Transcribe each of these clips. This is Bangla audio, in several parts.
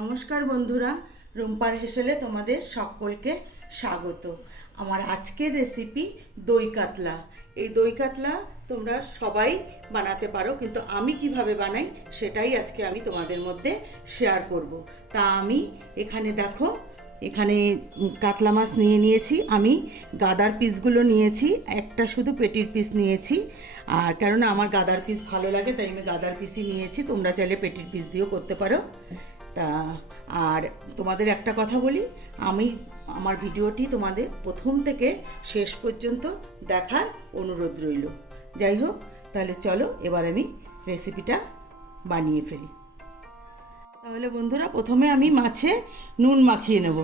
নমস্কার বন্ধুরা, রুম্পার হেসেলে তোমাদের সকলকে স্বাগত। আমার আজকের রেসিপি দই কাতলা। এই দই কাতলা তোমরা সবাই বানাতে পারো, কিন্তু আমি কীভাবে বানাই সেটাই আজকে আমি তোমাদের মধ্যে শেয়ার করব। তা আমি এখানে দেখো, এখানে কাতলা মাছ নিয়ে নিয়েছি, আমি গাদার পিসগুলো নিয়েছি, একটা শুধু পেটির পিস নিয়েছি। আর কেননা আমার গাদার পিস ভালো লাগে, তাই আমি গাদার পিসই নিয়েছি, তোমরা চাইলে পেটির পিস দিয়েও করতে পারো। তা, আর তোমাদের একটা কথা বলি, আমি আমার ভিডিওটি তোমাদের প্রথম থেকে শেষ পর্যন্ত দেখার অনুরোধ রইল। যাই হোক, তাহলে চলো এবার আমি রেসিপিটা বানিয়ে ফেলি। তাহলে বন্ধুরা, প্রথমে আমি মাছে নুন মাখিয়ে নেব।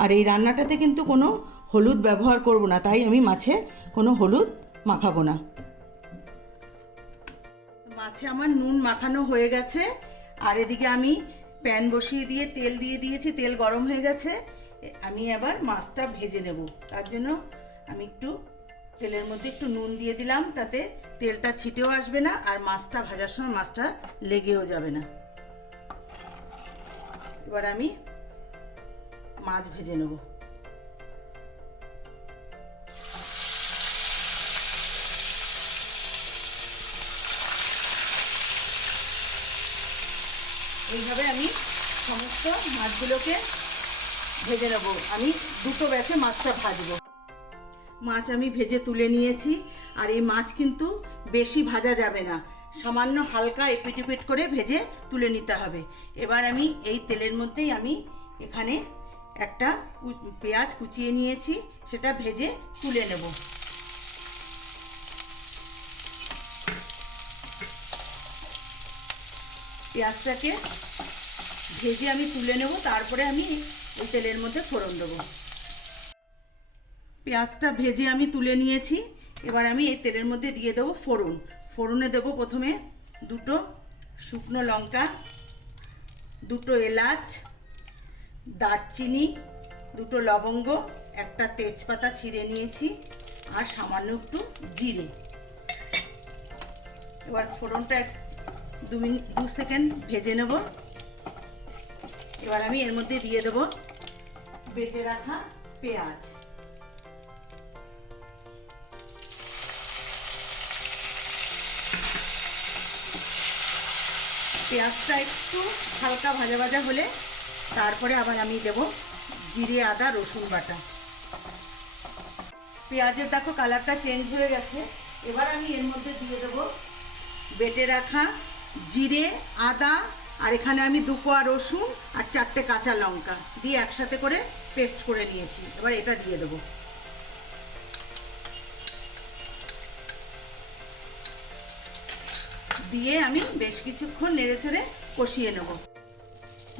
আর এই রান্নাটাতে কিন্তু কোনো হলুদ ব্যবহার করব না, তাই আমি মাছে কোনো হলুদ মাখাবো না। মাছে আমার নুন মাখানো হয়ে গেছে। আর এদিকে আমি প্যান বসিয়ে দিয়ে তেল দিয়ে দিয়েছি, তেল গরম হয়ে গেছে। আমি এবার মাছটা ভেজে নেব। তার জন্য আমি একটু তেলের মধ্যে একটু নুন দিয়ে দিলাম, তাতে তেলটা ছিটেও আসবে না আর মাছটা ভাজার সময় মাছটা লেগেও যাবে না। এবার আমি মাছ ভেজে নেব। এইভাবে আমি সমস্ত মাছগুলোকে ভেজে নেব। আমি দুটো ব্যাচে মাছটা ভাজবো। মাছ আমি ভেজে তুলে নিয়েছি, আর এই মাছ কিন্তু বেশি ভাজা যাবে না। সামান্য হালকা এপিট এপিট করে ভেজে তুলে নিতে হবে। এবার আমি এই তেলের মধ্যেই আমি এখানে একটা পেঁয়াজ কুচিয়ে নিয়েছি, সেটা ভেজে তুলে নেব। পেঁয়াজটাকে ভেজে আমি তুলে নেব, তারপরে আমি ওই তেলের মধ্যে ফোড়ন দেবো। পেঁয়াজটা ভেজে আমি তুলে নিয়েছি, এবার আমি এই তেলের মধ্যে দিয়ে দেবো ফোড়ন। ফোড়নে দেবো প্রথমে দুটো শুকনো লঙ্কা, দুটো এলাচ, দারচিনি, দুটো লবঙ্গ, একটা তেজপাতা ছিঁড়ে নিয়েছি, আর সামান্য একটু জিরে। এবার ফোড়নটা দু মিনিট, দু সেকেন্ড ভেজে নেব। এবার আমি এর মধ্যে দিয়ে দেবো বেটে রাখা পেঁয়াজ। পেঁয়াজটা একটু হালকা ভাজা ভাজা হলে তারপরে আবার আমি দেব জিরে, আদা, রসুন বাটা। পেঁয়াজের দেখো কালারটা চেঞ্জ হয়ে গেছে। এবার আমি এর মধ্যে দিয়ে দেবো বেটে রাখা জিরে, আদা, আর এখানে আমি দু কোয়া রসুন আর চারটে কাঁচা লঙ্কা দিয়ে একসাথে করে পেস্ট করে নিয়েছি। এবার এটা দিয়ে দেবো। দিয়ে আমি বেশ কিছুক্ষণ নেড়ে চেড়ে কষিয়ে নেব।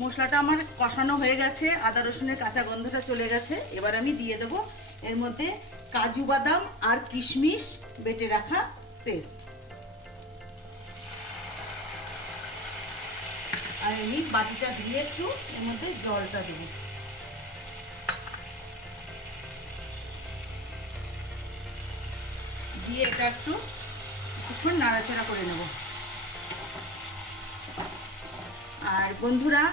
মশলাটা আমার কষানো হয়ে গেছে, আদা রসুনের কাঁচা গন্ধটা চলে গেছে। এবার আমি দিয়ে দেবো এর মধ্যে কাজু বাদাম আর কিশমিশ বেটে রাখা পেস্ট। আর আমি বাটিটা দিয়ে একটু এর মধ্যে জলটা দেব। দিয়ে এটা একটু কিছুক্ষণ নাড়াচাড়া করে নেব। আর বন্ধুরা,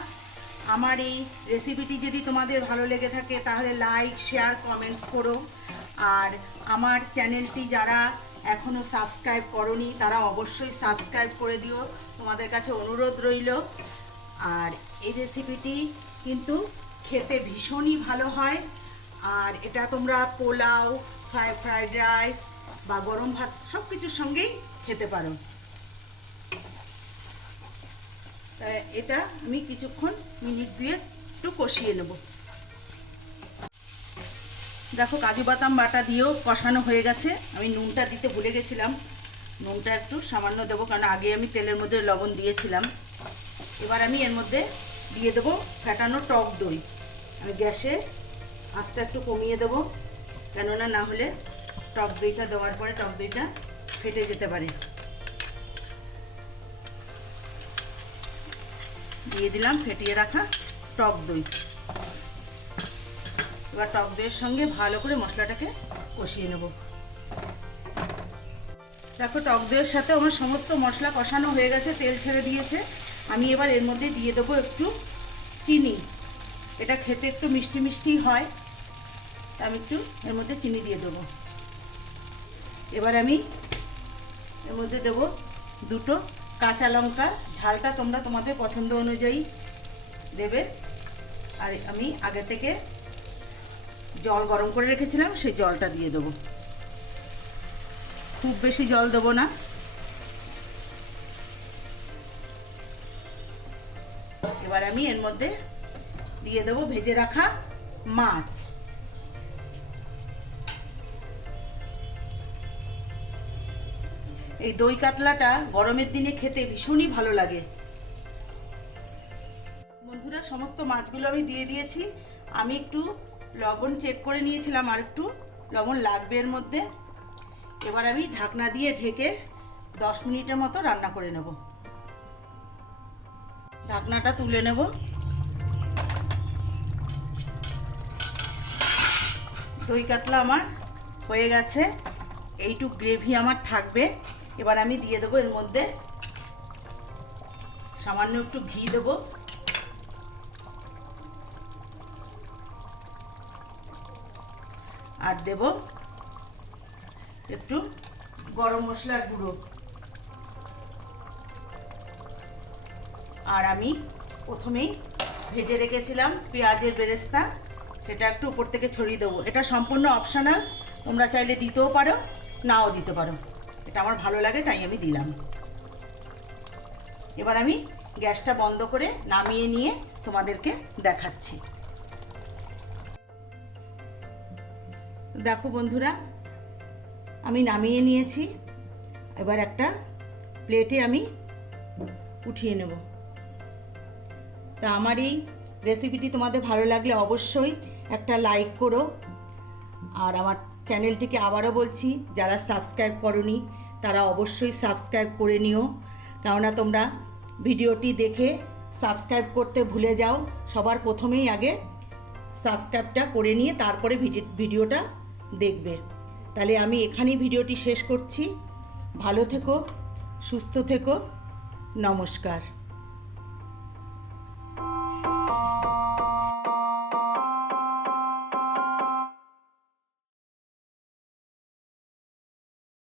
আমার এই রেসিপিটি যদি তোমাদের ভালো লেগে থাকে, তাহলে লাইক শেয়ার কমেন্টস করো। আর আমার চ্যানেলটি যারা এখনও সাবস্ক্রাইব করনি, তারা অবশ্যই সাবস্ক্রাইব করে দিও। তোমাদের কাছে অনুরোধ রইল। আর এই রেসিপিটি কিন্তু খেতে ভীষণই ভালো হয়। আর এটা তোমরা পোলাও ফ্রাই ফ্রাইড রাইস বা গরম ভাত সব কিছুর সঙ্গেই খেতে পারো। এটা আমি কিছুক্ষণ মিনিট দিয়ে একটু কষিয়ে নেব। দেখো কাজু বাদাম বাটা দিয়েও কষানো হয়ে গেছে। আমি নুনটা দিতে ভুলে গেছিলাম। নুনটা একটু সামান্য দেবো, কারণ আগে আমি তেলের মধ্যে লবণ দিয়েছিলাম। এবার আমি এর মধ্যে দিয়ে দেবো ফ্যাটানো টক দই। আমি গ্যাসে আঁচটা একটু কমিয়ে দেবো, কেননা না হলে টক দইটা দেওয়ার পরে টক দইটা ফেটে যেতে পারে। দিয়ে দিলাম ফেটিয়ে রাখা টক দই। এবার টক দইয়ের সঙ্গে ভালো করে মশলাটাকে কষিয়ে নেব। দেখো টক দইয়ের সাথে আমার সমস্ত মশলা কষানো হয়ে গেছে, তেল ছেড়ে দিয়েছে। আমি এবার এর মধ্যে দিয়ে দেবো একটু চিনি। এটা খেতে একটু মিষ্টি মিষ্টি হয়, তা আমি একটু এর মধ্যে চিনি দিয়ে দেবো। এবার আমি এর মধ্যে দেব দুটো কাঁচা লঙ্কা। ঝালটা তোমরা তোমাদের পছন্দ অনুযায়ী দেবে। আর আমি আগে থেকে জল গরম করে রেখেছিলাম, সেই জলটা দিয়ে দেবো। খুব বেশি জল দেবো না। এবার আমি এর মধ্যে দিয়ে দেবো ভেজে রাখা মাছ। এই দই কাতলাটা গরমের দিনে খেতে ভীষণই ভালো লাগে। বন্ধুরা, সমস্ত মাছগুলো আমি দিয়ে দিয়েছি। আমি একটু লবণ চেক করে নিয়েছিলাম আর একটু লবণ লাগবে এর মধ্যে। এবার আমি ঢাকনা দিয়ে ঢেকে দশ মিনিটের মতো রান্না করে নেব। ঢাকনাটা তুলে নেব। দই কাতলা আমার হয়ে গেছে। এইটুক গ্রেভি আমার থাকবে। এবার আমি দিয়ে দেবো এর মধ্যে সামান্য একটু ঘি দেবো। আর দেব একটু গরম মশলার গুঁড়ো। আর আমি প্রথমেই ভেজে রেখেছিলাম পেঁয়াজের বেরেস্তা। সেটা একটু উপর থেকে ছড়িয়ে দেবো। এটা সম্পূর্ণ অপশানাল তোমরা চাইলে দিতেও পারো, নাও দিতে পারো। এটা আমার ভালো লাগে, তাই আমি দিলাম। এবার আমি গ্যাসটা বন্ধ করে নামিয়ে নিয়ে তোমাদেরকে দেখাচ্ছি। দেখো বন্ধুরা, আমি নামিয়ে নিয়েছি। এবার একটা প্লেটে আমি উঠিয়ে নেব। তা আমার এই রেসিপিটি তোমাদের ভালো লাগলে অবশ্যই একটা লাইক করো। আর আমার চ্যানেলটিকে আবারও বলছি, যারা সাবস্ক্রাইব করনি, তারা অবশ্যই সাবস্ক্রাইব করে নিও। কেননা তোমরা ভিডিওটি দেখে সাবস্ক্রাইব করতে ভুলে যাও। সবার প্রথমেই আগে সাবস্ক্রাইবটা করে নিয়ে তারপরে ভিডিওটা দেখবে। তাহলে আমি এখানেই ভিডিওটি শেষ করছি। ভালো থেকো, সুস্থ থেকো, নমস্কার।